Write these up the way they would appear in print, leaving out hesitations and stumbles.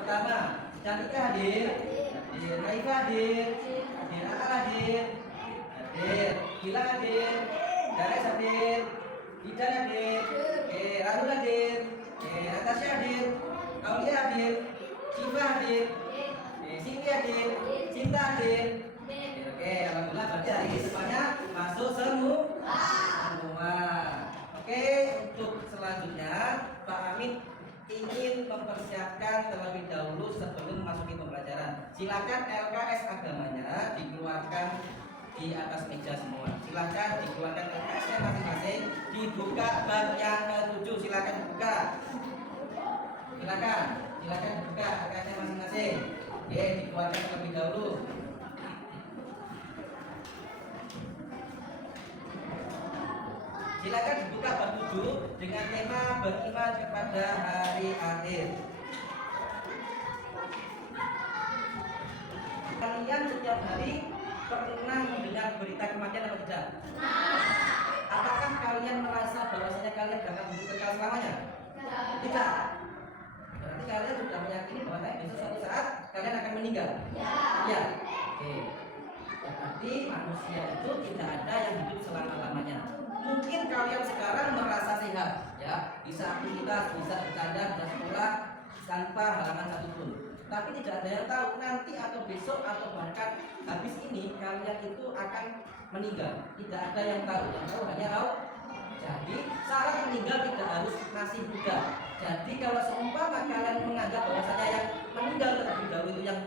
pertama, Cantika hadir, hadir, Naifa hadir, hadir, Akal hadir, hadir, Gilang hadir, Dares hadir, Idan hadir, Rahul hadir, Natasha hadir, Aulia hadir, Siva hadir, Siti hadir, Cinta hadir. Oke, alhamdulillah berarti hari ini semuanya masuk semua. Oke, untuk selanjutnya Pak Amin ingin mempersiapkan terlebih dahulu sebelum masuki pembelajaran. Silakan LKS agamanya dikeluarkan di atas meja semua. Silakan dikeluarkan LKS-nya masing-masing, dibuka bab yang ke-7. Silakan dibuka. Silakan dibuka LKS-nya masing-masing. Oke, dikeluarkan terlebih dahulu. Silakan dibuka bab 7 dengan tema beriman kepada hari akhir. Kalian setiap hari pernah mendengar berita kematian atau tidak? Apakah kalian merasa bahwasanya kalian bakal hidup kekal selamanya? Tidak. Berarti kalian sudah meyakini bahwa besok suatu saat kalian akan meninggal. Ya. Oke. Berarti manusia itu tidak ada yang hidup selama-lamanya. Mungkin kalian sekarang merasa sehat, ya, bisa aktivitas, bisa bercanda, bisa sekolah tanpa halangan satupun. Tapi tidak ada yang tahu nanti atau besok atau bahkan habis ini kalian itu akan meninggal. Tidak ada yang tahu, yang tahu hanya Allah. Jadi syarat meninggal tidak harus masih muda. Jadi kalau seumpama kalian menganggap bahwasanya yang meninggal terlebih dahulu itu yang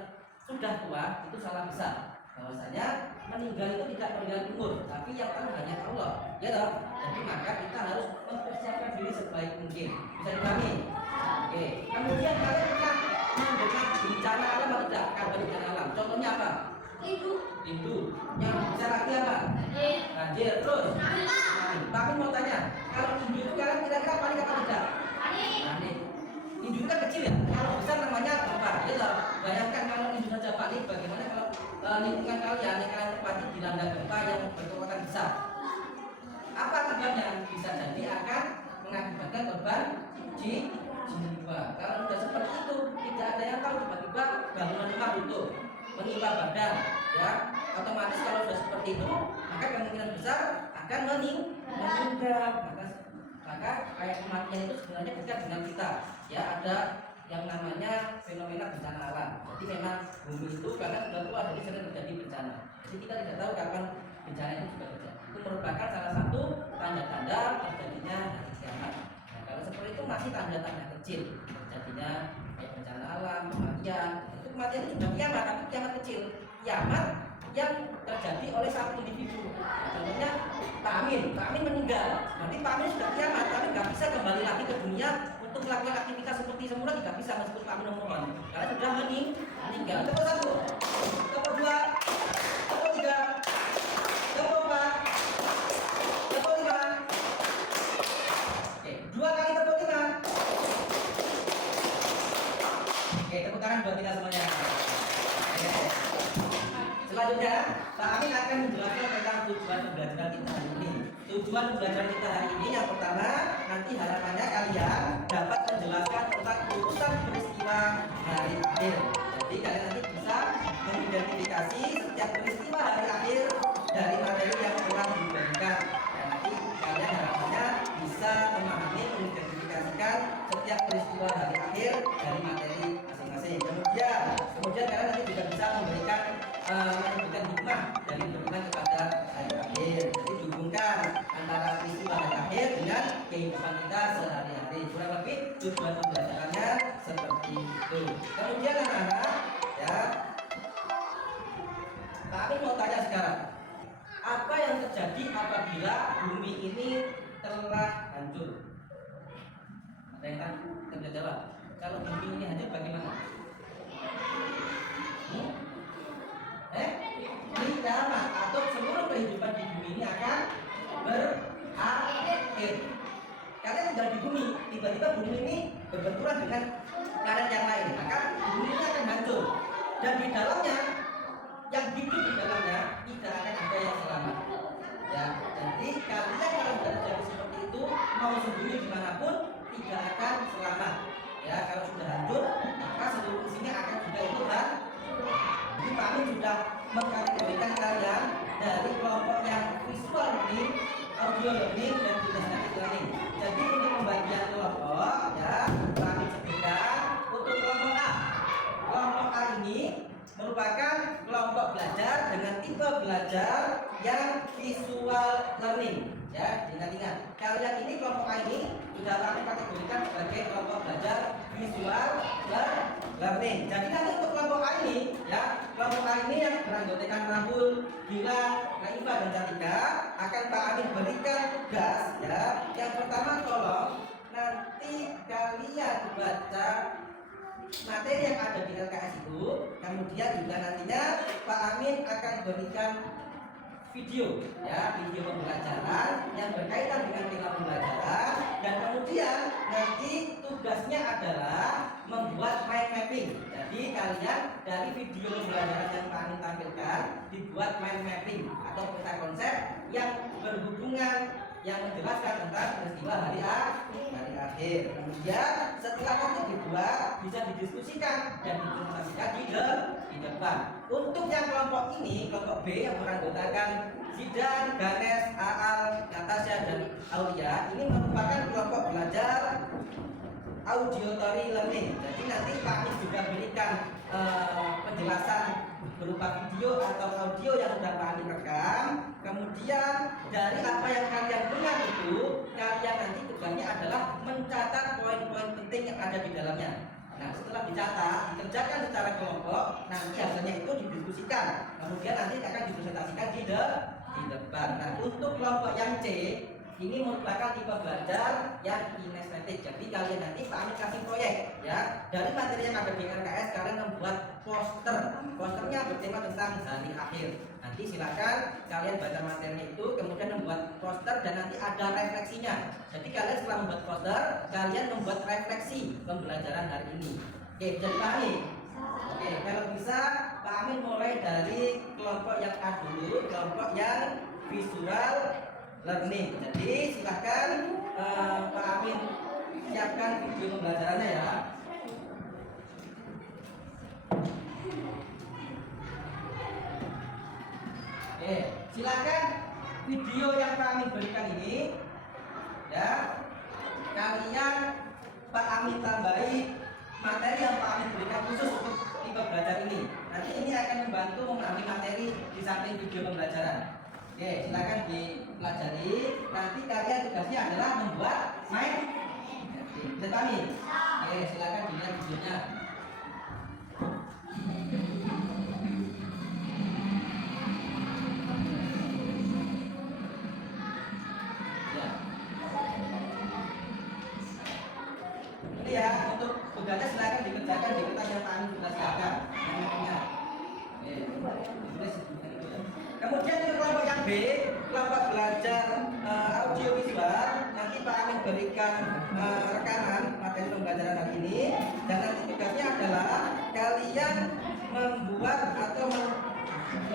sudah tua, itu salah besar. Bahwasanya meninggal itu tidak tergantung umur, tapi yang tahu hanya Allah, ya toh. Jadi maka kita harus mempersiapkan diri sebaik mungkin. Bisa dipahami? Oke. Kemudian kalian pernah mendengar bencana alam atau tidak? Kabar bencana alam. Contohnya apa? Rindu. Yang bisa lagi apa? Banjir. Terus? Tapi mau tanya, kalau rindu itu kalian kira-kira panik apa tidak? Panik. Rindu itu kan kecil ya. Kalau besar namanya gempa. Ya toh. Bayangkan kalau rindu saja panik, bagaimana kalau lingkungan kalian yang kalian tempati dilanda gempa yang berkekuatan besar? Apa akibatnya? Bisa jadi akan mengakibatkan korban jiwa. Kalau sudah seperti itu, tidak ada yang tahu, tiba-tiba bangunan rumah runtuh, menimpa badan, ya, otomatis kalau sudah seperti itu, maka kemungkinan besar akan meninggal. Maka kayak kematian itu sebenarnya dekat dengan kita, ya, ada yang namanya fenomena bencana alam. Jadi memang bumi itu karena sudah tua jadi sering terjadi bencana. Jadi kita tidak tahu kapan bencana itu juga terjadi. Itu merupakan salah satu tanda-tanda terjadinya hari kiamat. Nah, kalau seperti itu masih tanda-tanda kecil terjadinya kayak bencana alam, kematian. Itu kematian itu bukan kiamat, tapi kiamat kecil. Kiamat yang terjadi oleh satu individu. Contohnya Pak Amin meninggal. Nanti Pak Amin sudah kiamat, tapi nggak bisa kembali lagi ke dunia untuk melakukan aktivitas seperti semula, tidak bisa meskipun Pak Amin memohon karena sudah meninggal. Tepuk satu, tepuk dua, tepuk tiga, tepuk empat, tepuk lima. Oke, 2 kali tepuk 5. Oke, tepuk tangan buat kita semuanya. Oke. Selanjutnya, Pak Amin akan menjelaskan tentang tujuan pembelajaran kita hari ini. Tujuan pembelajaran kita hari ini yang pertama, nanti harapannya kalian dapat menjelaskan tentang urusan peristiwa hari akhir. Jadi kalian nanti bisa mengidentifikasi setiap peristiwa hari akhir dari materi yang telah diberikan. Dan nanti kalian harapannya bisa memahami, mengidentifikasikan setiap peristiwa hari akhir dari materi masing-masing. Kemudian kalian nanti juga bisa memberikan menyebutkan hikmah dari beriman kepada hari akhir. Jadi dihubungkan antara peristiwa hari akhir dengan kehidupan kita sehari-hari. Kurang lebih tujuan pembelajarannya seperti itu. Kemudian anak-anak, ya, Pak Amin mau tanya sekarang, apa yang terjadi apabila bumi ini telah hancur? Ada yang tahu? Kita bisa jawab. Kalau bumi ini hancur bagaimana? Kiamat atau seluruh kehidupan di bumi ini akan berakhir. Kalian tinggal di bumi, tiba-tiba bumi ini berbenturan dengan planet yang lain, maka bumi ini akan hancur. Dan di dalamnya, yang hidup di dalamnya tidak akan ada yang selamat. Ya, jadi kalian kalau sudah terjadi seperti itu, mau sembunyi dimanapun tidak akan selamat. Ya, kalau sudah hancur, maka seluruh audio learning dan kinesthetic learning. Jadi untuk pembagian kelompok ya kami sebutkan untuk kelompok A. Kelompok A ini merupakan kelompok belajar dengan tipe belajar yang visual learning. Ya, ingat-ingat. Kalian ini kelompok A ini sudah kami kategorikan sebagai kelompok belajar visual learning. Jadi nanti untuk kelompok A ini, ya, kelompok A ini yang beranggotakan Rahul, Gilang, Naifah dan Cantika akan Pak Amin berikan tugas, ya. Yang pertama tolong nanti kalian baca materi yang ada di LKS itu, kemudian juga nantinya Pak Amin akan berikan video, ya, video pembelajaran yang berkaitan dengan tema pembelajaran, dan kemudian nanti tugasnya adalah membuat mind mapping. Jadi kalian dari video pembelajaran yang Pak Amin tampilkan dibuat mind mapping atau peta konsep yang berhubungan, yang menjelaskan tentang peristiwa hari akhir. Kemudian setelah nanti dibuat bisa didiskusikan dan diimplementasikan di depan. Untuk yang kelompok ini, kelompok B yang beranggotakan Zidan, Ganes, Aal, Natasha dan Aulia, ini merupakan kelompok belajar auditory learning. Jadi nanti Pak Amin juga berikan penjelasan berupa video atau audio yang sudah Pak Amin rekam. Kemudian dari apa yang kalian dengar itu, kalian nanti tugasnya adalah mencatat poin-poin penting yang ada di dalamnya. Nah, setelah dicatat, dikerjakan secara kelompok, nanti hasilnya itu didiskusikan. Kemudian nanti akan dipresentasikan di depan. Nah, untuk kelompok yang C, ini merupakan tipe belajar yang kinesthetik. Jadi kalian nanti Pak Amin kasih proyek, ya. Dari materi yang ada di RKS, kalian membuat poster. Posternya bertema tentang hari akhir. Nanti silakan kalian baca materinya itu, kemudian membuat poster dan nanti ada refleksinya. Jadi kalian setelah membuat poster, kalian membuat refleksi pembelajaran hari ini. Oke, bisa dipahami? Oke, kalau bisa Pak Amin mulai dari kelompok yang A dulu, kelompok yang visual learning. Jadi silahkan Pak Amin siapkan video pembelajarannya, ya. Oke, silakan video yang Pak Amin berikan ini, ya. Kalian Pak Amin tambahi materi yang Pak Amin berikan khusus untuk tipe belajar ini. Nanti ini akan membantu memahami materi di samping video pembelajaran. Oke, silakan dipelajari. Nanti kalian tugasnya adalah membuat mind mapping. Kami. Oke, silakan dilihat videonya. Ya. Ini ya, untuk tugasnya silakan dikerjakan di kertas yang Pak Amin sudah siapkan. Kemudian untuk kelompok yang B, kelompok belajar audio visual, nanti Pak Amin berikan rekaman materi pembelajaran hari ini, dan nanti tugasnya adalah kalian membuat atau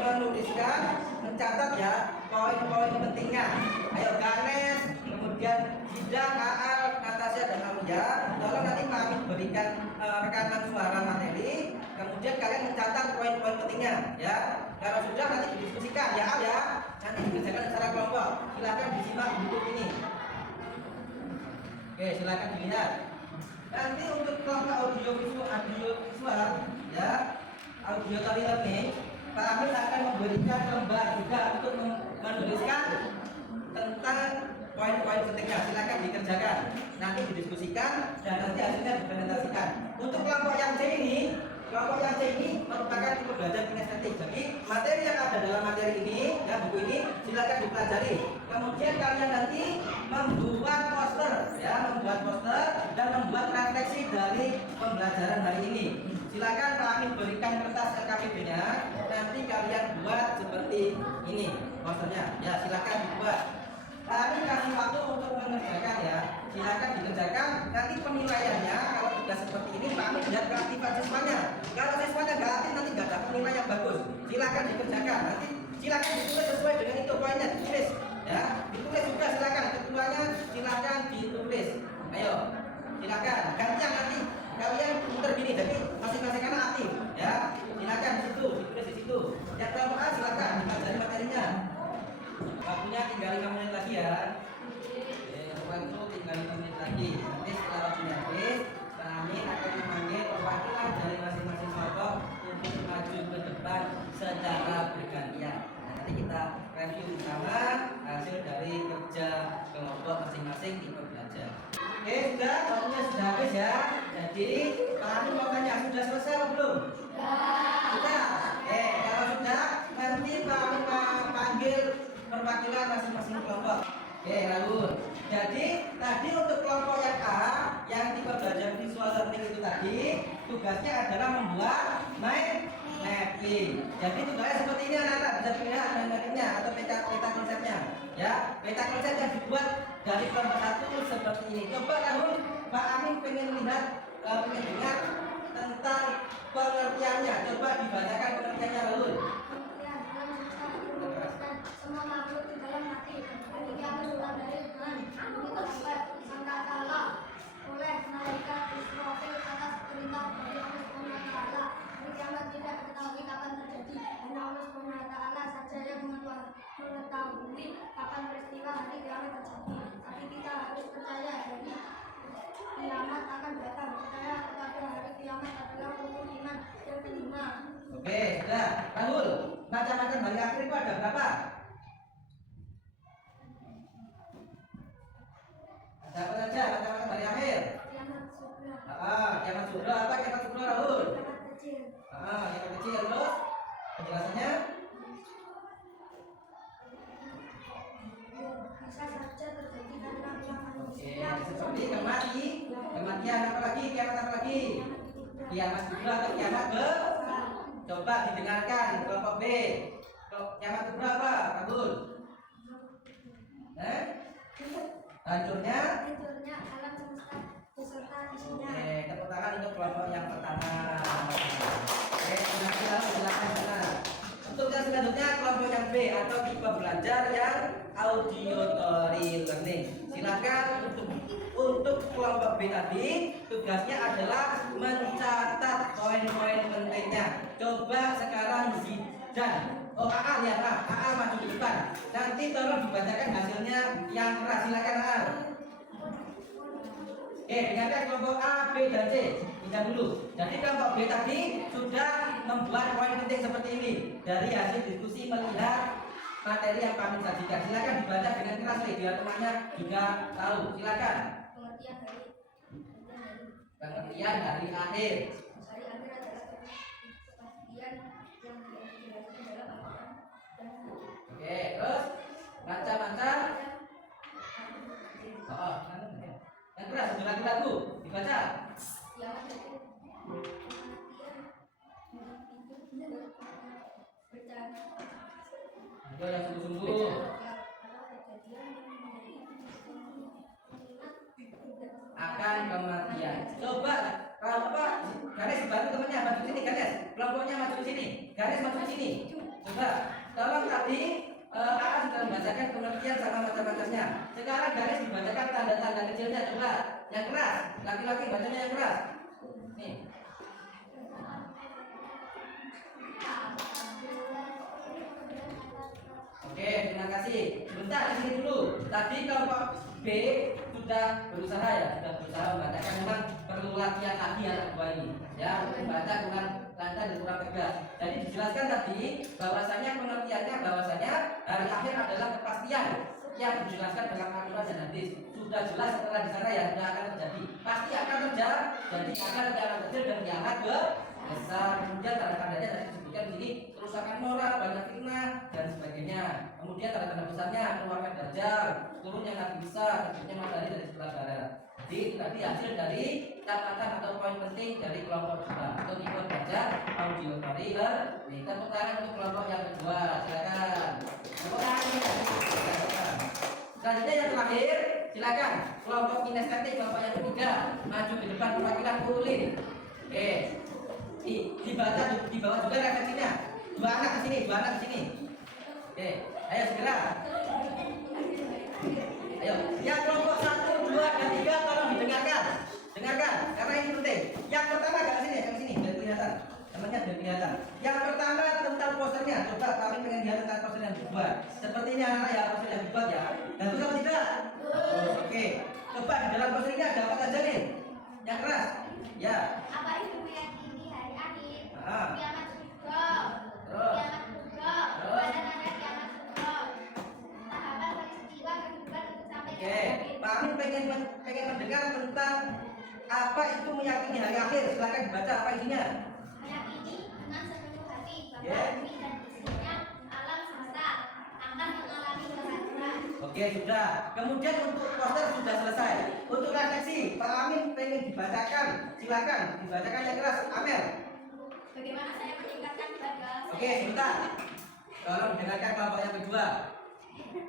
menuliskan, mencatat, ya, poin-poin pentingnya. Ayo Ganes, kemudian Zidan, Aal, Natasha dan Aulia, tolong nanti Pak Amin berikan rekaman suara materi, kemudian kalian mencatat poin-poin pentingnya, ya. Kalau sudah nanti didiskusikan, ya, ya. Nanti dikerjakan secara kelompok. Silakan disimak YouTube ini. Oke, silakan dilihat. Nanti untuk kelompok audio visual, ya, auditory learning, Pak Amin akan memberikan lembar juga untuk menuliskan tentang poin-poin pentingnya. Silakan dikerjakan. Nanti didiskusikan dan nanti hasilnya dipresentasikan. Untuk kelompok yang C ini, merupakan tipe belajar kinesthetik. Jadi materi yang ada dalam materi ini, ya, buku ini, silakan dipelajari. Kemudian kalian nanti membuat poster, ya, dan membuat refleksi dari pembelajaran hari ini. Silakan Pak Amin berikan kertas LKPB-nya. Nanti kalian buat seperti ini posternya. Ya, silakan dibuat. Pak Amin kasih waktu untuk mengerjakan, ya. Silakan dikerjakan. Nanti penilaiannya kalau sudah seperti ini Pak Amin lihat keaktifan siswanya. Kalau siswanya nggak aktif nanti nggak ada penilaian yang bagus. Silakan dikerjakan. Nanti silakan ditulis sesuai dengan itu poinnya, ditulis, ya. Ditulis juga silakan. Ketuanya silakan ditulis. Ayo, silakan. Gantian nanti kalian putar gini, jadi masing-masing anak aktif, ya. Silakan di situ, ditulis di situ. Yang kelompok A silakan dipelajari materinya. Waktunya tinggal 5 menit lagi, ya. depan secara bergantian. Nah, nanti kita review bersama hasil dari kerja kelompok masing-masing tipe belajar. Oke, sudah, waktunya sudah habis ya. Jadi Pak Anu mau tanya, sudah selesai atau belum? Sudah. Kalau sudah, nanti Pak Anu panggil perwakilan masing-masing kelompok. Lalu jadi tadi untuk kelompok yang A yang tipe belajar visual learning itu tadi tugasnya adalah membuat mind mapping. Jadi tugasnya seperti ini anak-anak, bisa dilihat mind mappingnya atau peta konsepnya ya. Peta konsep yang dibuat dari kelompok satu seperti ini. Coba Rahul, Pak Amin pengen lihat, pengen dengar tentang pengertiannya. Coba dibacakan pengertiannya Rahul. Semua makhluk di dalam hati demikian berasal dari Tuhan terdapat sangkakala oleh malaikat Israfil atas perintah dari Allah Subhanahu wa taala. Kiamat tidak diketahui kapan terjadi, hanya Allah Subhanahu wa taala saja yang mengetahui kapan peristiwa hari kiamat terjadi. Tapi kita harus percaya dari kiamat akan datang. Percaya kepada hari kiamat adalah rukun iman yang kelima. Oke, sudah. Rahul, macam-macam hari akhir itu ada berapa? Ada apa saja macam-macam hari akhir? Kiamat sugra. Kiamat sugra apa? Kiamat sugra Rahul? Kiamat kecil. Kiamat kecil terus penjelasannya? Bisa saja terjadi karena ulah Oke, manusia. seperti kematian apa lagi? Kiamat apa lagi? Kiamat sugra atau kiamat ke? Coba didengarkan kelompok B. Kiamat sugra apa? Rahul? Hancurnya alam semesta beserta isinya. Tepuk tangan untuk kelompok yang pertama. Silakan sana. Untuk yang selanjutnya kelompok yang B atau tipe belajar yang auditory learning. Silakan untuk kelompok B tadi tugasnya adalah mencatat poin-poin pentingnya. Coba sekarang Zidan. AA ya Pak, AA maju di depan. Nanti tolong dibacakan hasilnya yang keras. Silakan AA. Dengarkan kelompok A, B, dan C. Pindah dulu. Jadi kelompok B tadi sudah membuat poin penting seperti ini dari hasil diskusi melihat materi yang kami sajikan. Silakan dibaca dengan keras nih, biar temannya juga tahu. Silakan. Pengertian dari akhir. Dari akhir adalah kepastian yang dijelaskan dalam Al-Quran dan Terus macam-macam. Yang keras lagu-lagu dibaca. kiamat itu Ayo yang sungguh-sungguh. Akan kematian. Coba apa? Garis bantu temannya maju sini garis. Kelompoknya maju sini. Garis maju sini. Coba tolong tadi AA sudah membacakan pengertian sama macam-macamnya. Sekarang garis dibacakan tanda-tanda kecilnya. Coba yang keras. Laki-laki bacanya yang keras. Nih. Oke, terima kasih. Sebentar di sini dulu. Tadi kelompok B sudah berusaha membacakan, memang perlu latihan lagi anak buah ini. Ya, membaca kurang lancar dan kurang tegas. Jadi dijelaskan tadi bahwasanya pengertiannya bahwasanya hari akhir adalah kepastian yang dijelaskan dalam Al-Quran dan hadis. Sudah jelas setelah di sana ya sudah akan terjadi. Pasti akan terjadi. Jadi akan kiamat kecil dan kiamat besar. Kemudian tanda-tandanya tadi disebutkan di sini kerusakan moral, banyak fitnah dan sebagainya. Kemudian tanda-tanda besarnya keluarga Dajjal, turunnya Nabi Isa, terbitnya matahari dari sebelah barat. Jadi itu tadi hasil dari catatan atau poin penting dari kelompok 2 atau tipe belajar auditory learning. Tepuk tangan untuk kelompok yang kedua, silakan. Tepuk tangan. Selanjutnya yang terakhir, silakan kelompok kinestetik, kelompok yang ketiga maju di depan perwakilan Ulin. Dibaca di bawah juga referensinya. Dua anak ke sini. Ayo segera. Ayo, yang kelompok 1, 2, dan 3 tolong didengarkan. Dengarkan, karena ini penting. Yang pertama ke sini, biar kelihatan. Temannya biar kelihatan. Yang pertama tentang posternya. Coba kami pengen lihat tentang poster yang dibuat. Seperti ini anak-anak ya, poster yang dibuat ya. Dan betul atau tidak? Oke. Coba di dalam poster ini ada apa saja nih? Yang keras. Ya. apa itu meyakini hari akhir, Ah. kiamat sugra, silakan dibaca apa isinya. Ayat ini dengan sepenuh hati Ya. bahwa bumi dan isinya alam semesta akan mengalami kehancuran. Oke, sudah. Kemudian untuk poster sudah selesai. Untuk refleksi, Pak Amin pengen dibacakan. Silakan dibacakan yang keras. Amel. Bagaimana saya meningkatkan ibadah? Oke, sebentar. Tolong dengarkan kelompok yang kedua.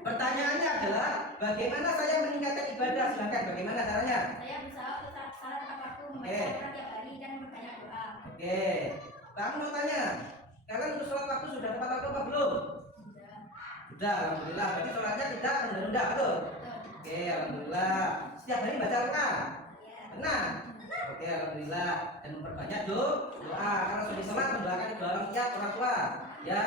Pertanyaannya adalah bagaimana saya meningkatkan ibadah? Silakan. Bagaimana caranya? Saya berusaha tetap salat tepat waktu, membaca Al-Quran tiap hari dan memperbanyak doa. Oke. Kamu mau tanya, kalian untuk sholat waktu sudah tepat waktu apa belum? Sudah. Sudah, alhamdulillah. Berarti sholatnya tidak menunda-nunda, betul? Oke, alhamdulillah. Setiap hari baca Al-Quran? Ya. Benar. Oke, alhamdulillah. Dan memperbanyak doa. Karena suami sholat mendoakan kedua orang tua. Ya,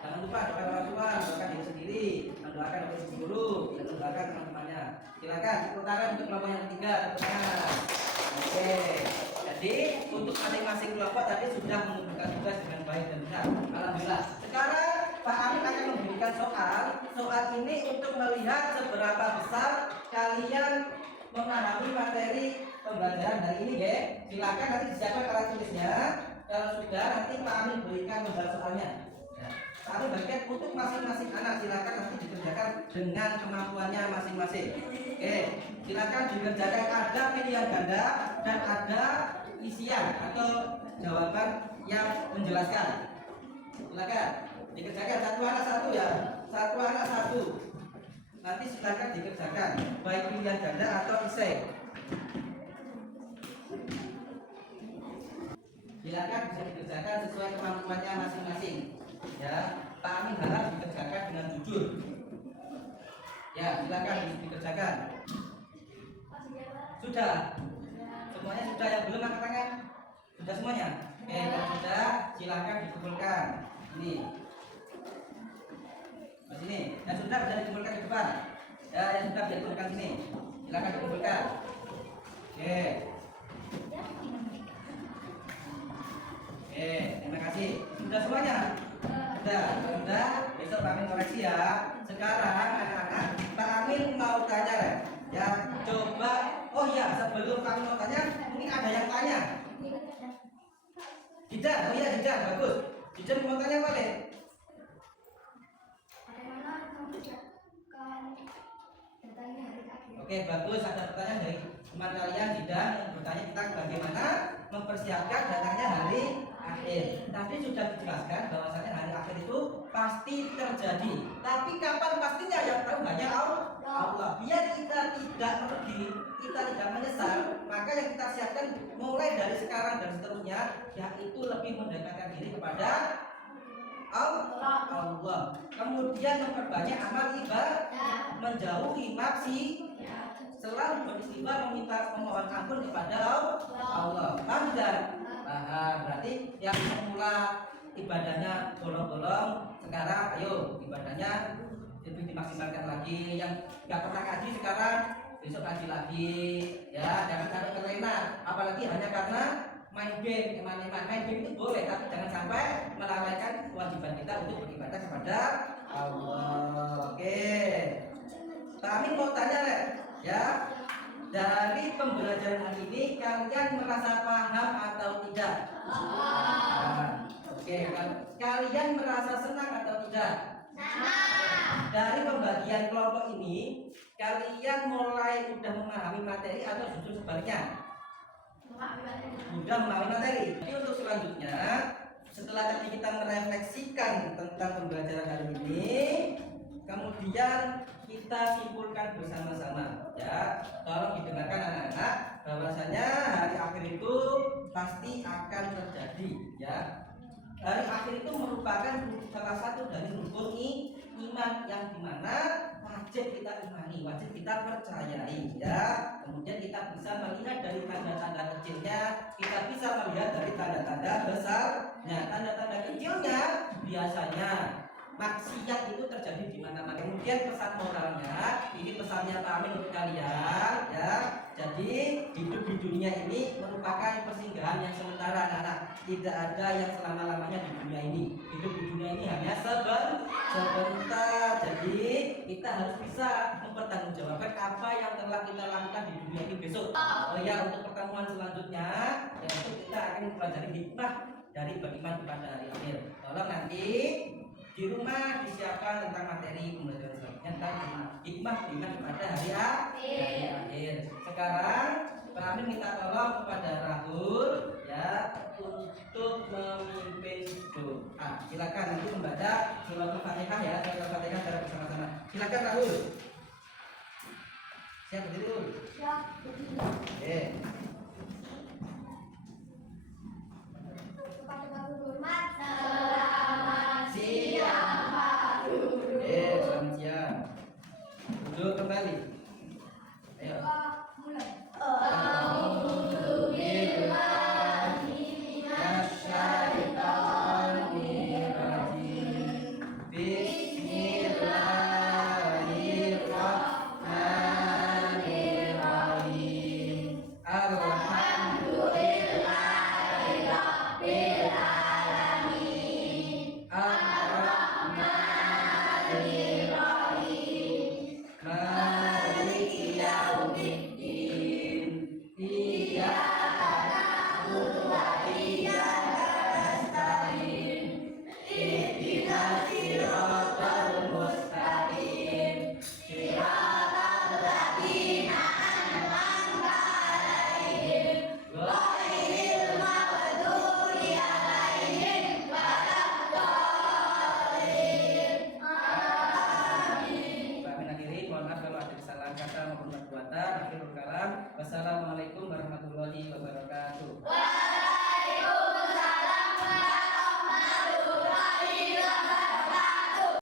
jangan lupa doakan orang tua, mendoakan diri sendiri, mendoakan orang guru, dan mendoakan teman-temannya. Silakan tepuk tangan untuk kelompok yang ketiga. Tepuk tangan. Oke. Jadi untuk masing-masing kelompok tadi sudah menunjukkan tugas dengan baik dan benar. Alhamdulillah. Sekarang Pak Amin akan memberikan soal. Soal ini untuk melihat seberapa besar kalian memahami materi pembelajaran hari ini, ya. Silakan nanti disiapkan alat tulisnya. Kalau sudah, nanti Pak Amin berikan gambar soalnya. Ya. Pak Amin bagikan untuk masing-masing anak. Silakan nanti dikerjakan dengan kemampuannya masing-masing. Oke, silakan dikerjakan. Ada pilihan ganda dan ada isian atau jawaban yang menjelaskan. Silakan dikerjakan satu anak satu, ya. Satu anak satu. Nanti silakan dikerjakan baik pilihan ganda atau esai. Silakan bisa dikerjakan sesuai kemampuannya masing-masing. Ya, Pak Amin harap dikerjakan dengan jujur. Ya, silakan dikerjakan. Sudah. Semuanya sudah, yang belum angkat tangan. Sudah semuanya? Oke, kalau sudah silakan dikumpulkan. Ini. Di sini. Yang sudah bisa dikumpulkan di depan. Ya, yang sudah bisa dikumpulkan sini. Silakan dikumpulkan. Oke. Oke, terima kasih. Sudah semuanya? Sudah. Besok Pak Amin koreksi ya. Sekarang anak-anak, Pak Amin mau tanya ya. Coba, oh ya, sebelum Pak Amin mau tanya, mungkin ada yang tanya. Tidak, oh iya tidak, bagus. Tidak mau tanya apa deh? Bagaimana mengerjakan datanya hari akhir? Oke, bagus. Ada pertanyaan dari teman kalian tidak yang bertanya tentang bagaimana mempersiapkan datangnya hari akhir. Tadi sudah dijelaskan bahwasanya hari akhir itu pasti terjadi. Tapi kapan pastinya yang tahu hanya Allah. Biar kita tidak merugi, kita tidak menyesal, maka yang kita siapkan mulai dari sekarang dan seterusnya, yaitu lebih mendekatkan diri kepada Allah. Kemudian memperbanyak amal ibadah, menjauhi maksiat, selalu beristighfar, memohon ampun kepada Allah. Paham tidak? Paham. Berarti yang semula ibadahnya bolong-bolong, sekarang ayo ibadahnya lebih dimaksimalkan lagi. Yang nggak pernah ngaji sekarang besok ngaji lagi, ya. Jangan sampai kelena, apalagi hanya karena main game. Main game itu boleh, tapi jangan sampai melalaikan kewajiban kita untuk beribadah kepada Allah. Oke, Pak Amin mau tanya, ya. Dari pembelajaran hari ini kalian merasa paham atau tidak? Oke, kalian merasa senang atau tidak? Dari pembagian kelompok ini, kalian mulai sudah memahami materi atau justru sebaliknya? Sudah memahami materi. Jadi untuk selanjutnya, setelah tadi kita merefleksikan tentang pembelajaran hari ini, kemudian kita simpulkan bersama-sama, ya. Tolong didengarkan anak-anak, bahwasanya hari akhir itu pasti akan terjadi, ya. Hari akhir itu merupakan salah satu dari rukun iman yang dimana wajib kita imani, wajib kita percayai, ya. Kemudian kita bisa melihat dari tanda-tanda kecilnya, kita bisa melihat dari tanda-tanda besarnya. Tanda-tanda kecilnya biasanya maksiat itu terjadi di mana-mana. Kemudian pesan moralnya, ini pesannya Pak Amin untuk kalian, ya. Jadi hidup di dunia ini merupakan persinggahan yang sementara, anak-anak. Tidak ada yang selama-lamanya di dunia ini. Hidup di dunia ini hanya sebentar. Jadi kita kita harus bisa mempertanggungjawabkan apa yang telah kita lakukan di dunia ini besok. Oh ya, untuk pertemuan selanjutnya, yaitu kita akan mempelajari hikmah dari beriman kepada hari akhir. Tolong nanti di rumah disiapkan tentang materi pembelajaran selanjutnya tentang hikmah beriman kepada hari akhir. Sekarang kami minta tolong kepada Rahul ya untuk memimpin doa. Silakan nanti membaca surah Al-Fatihah ya, surah Al-Fatihah secara bersama-sama. Silakan Rahul. Siap berdiri dulu. Siap, berdiri. Oke. Kepada Bapak Hormat, selamat siang Pak Guru. Selamat siang. Duduk kembali.